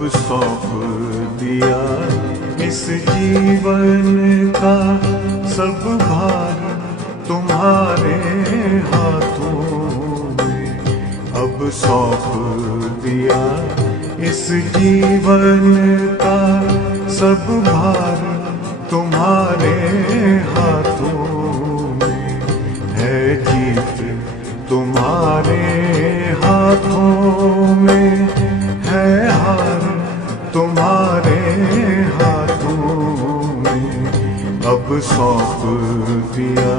अब सौंप दिया इस जीवन का सब भार तुम्हारे हाथों में। अब सौंप दिया इस जीवन का सब भार तुम्हारे हाथों में। है जीत तुम्हारे हाथों में, है हार तुम्हारे हाथों में। अब सौंप दिया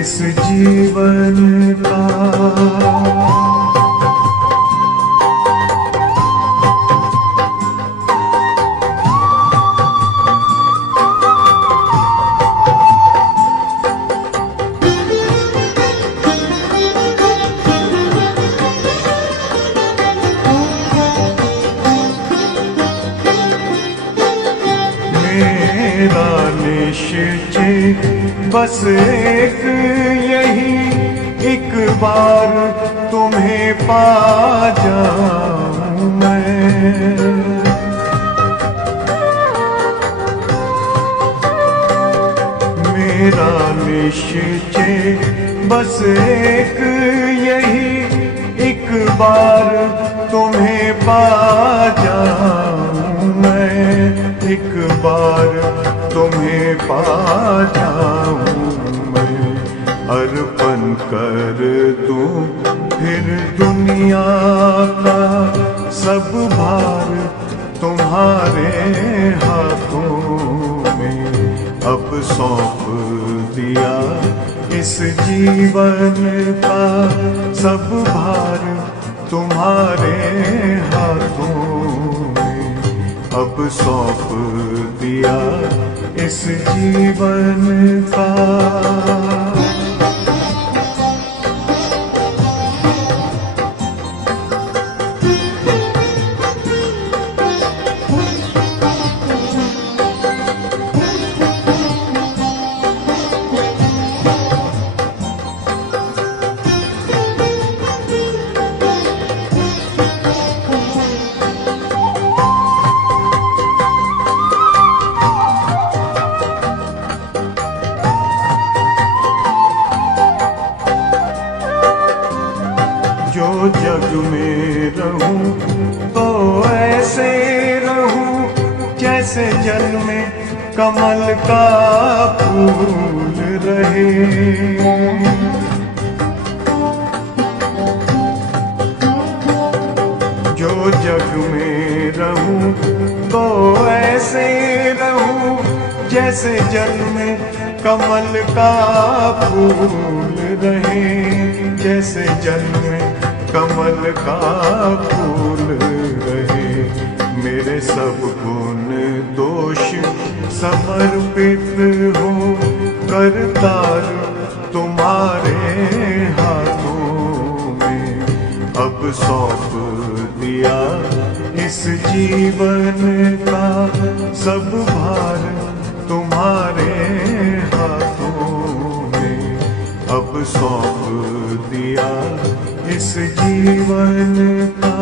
इस जीवन का। मेरा निश्चय बस एक यही, एक बार तुम्हें पा जाऊं मैं। मेरा निश्चय बस एक यही, एक बार तुम्हें पा जाऊं मैं। एक बार तुम्हें पा जाऊं मैं। अर्पण कर दूं फिर दुनिया का सब भार तुम्हारे हाथों में। अब सौंप दिया इस जीवन का सब भार तुम्हारे हाथों में। अब सौंप दिया इस जीवन का। जो जग में रहूं तो ऐसे रहूं जैसे जल में कमल का फूल रहे। जो जग में रहूं तो ऐसे रहूं जैसे जल में कमल का फूल रहे। जैसे जल में कमल का फूल रहे। मेरे सब गुण दोष समर्पित हो करतार तुम्हारे हाथों में। अब सौंप दिया इस जीवन का सब भार तुम्हारे हाथों में। अब सौंप दिया इस जीवन का।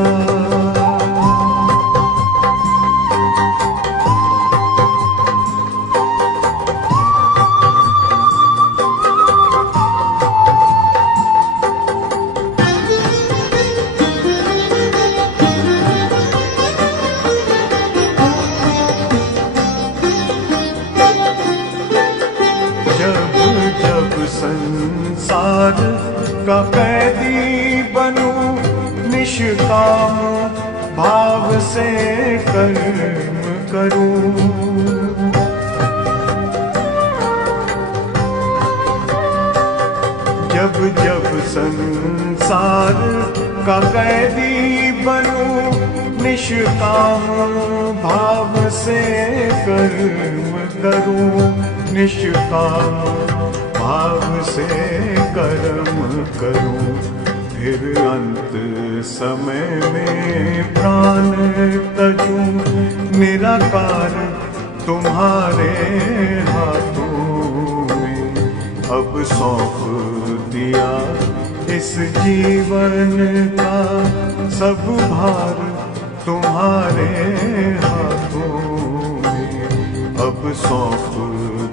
जब जब संसार का कैदी बनूं, निष्काम भाव से कर्म करूं। जब जब संसार का कैदी बनूं, निष्काम भाव से कर्म करूं। निष्काम भाव से कर्म करूं। फिर अंत समय में प्राण तजूं। निराकार तुम्हारे हाथों में। अब सौंप दिया इस जीवन का सब भार तुम्हारे हाथों में अब सौंप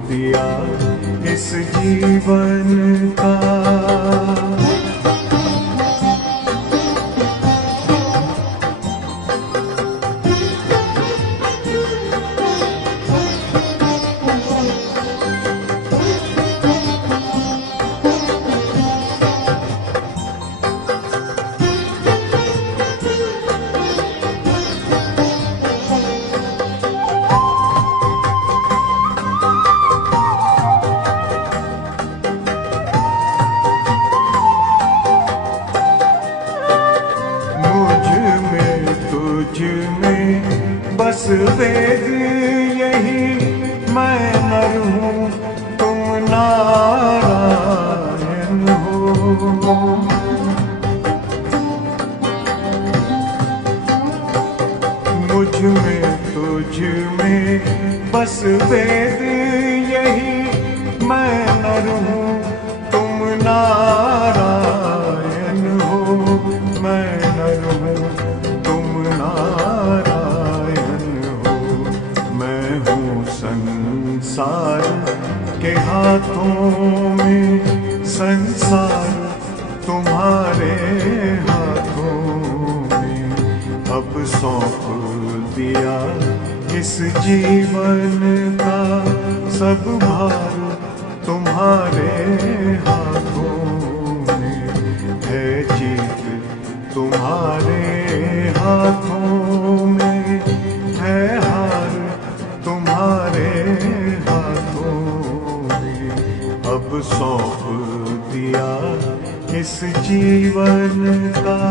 दिया इस जीवन का। में बस वेद यही, मैं नर हूँ तुम नारायण हो। मुझ में तुझ में बस वेद यही, मैं नर हूँ तुम नारायण हो। मैं नर हूँ संसार के हाथों में, संसार तुम्हारे हाथों में अब सौंप दिया इस जीवन का। सब भार तुम्हारे हाथों में है, जीत तुम्हारे हाथों में है, हार तुम्हारे अब सौंप दिया इस जीवन का।